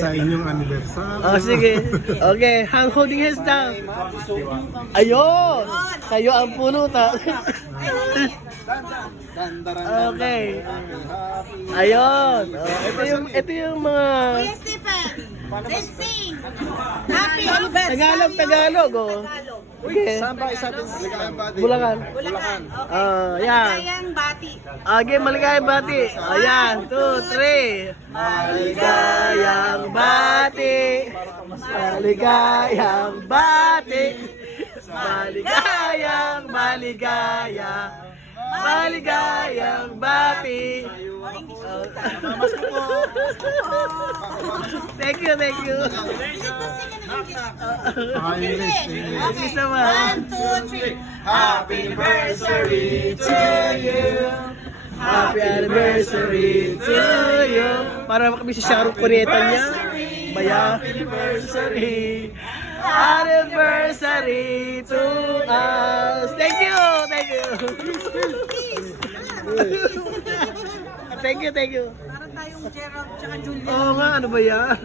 Sa inyong anniversary. Oh, sige. Okay, hang holding hands down. Ayun! Kayo ang pulutan. Okay. Ayun. Oh, ito yung mga Kuya Stephen, let's sing. Happy anniversary. Tagalog, oh. Okay. Saan ba isa din? Bulacan. Bulacan. Okay. Yan. Maligayang bati. Okay, maligayang bati. Ayan, 2, 3. Maligayang bati. Maligayang bati. Maligayang, maligayang bati. Thank you, thank you. English. Thank you so much. 1, 2, 3. Happy anniversary to you. Happy anniversary to you. Para kami si Sharon Cuneta niya. Baya. Anniversary. Anniversary to us. Thank you. Thank you. Thank you, thank you. Parang tayong Gerald tsaka Julia. Oo nga, ano ba yan?